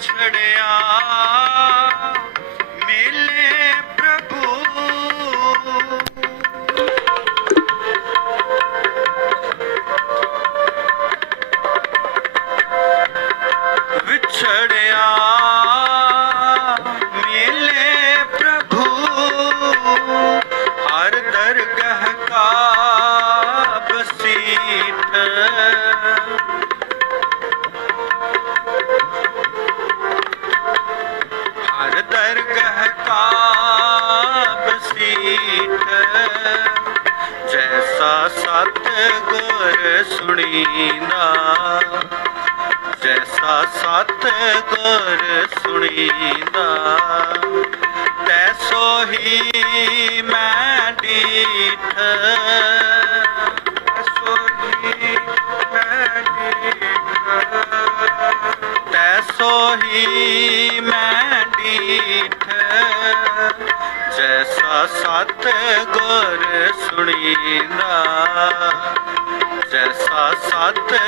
ਛੜਿਆ। ਮਿਲੇ ਪ੍ਰਭੂ। ਵਿਛੜਿਆ। ਸੀਠ ਜੈਸਾ ਸਤ ਗੁਰ ਸੁਣੀਂਦਾ ਜੈਸਾ ਸਤ ਗੁਰ ਸੁਣੀਂਦਾ ਤੈਸੋ ਹੀ ਮੈਂ ਡੀਠ ਤੈਸੋ ਹੀ ਮੈਂ ਡੀਠ ਤੈਸੋ ਹੀ ਮੈਂ ਡੀਠ ਜੈਸਾ ਸਤ ਗੁਰ ਸੁਣੀਦਾ ਜੈਸਾ ਸਤ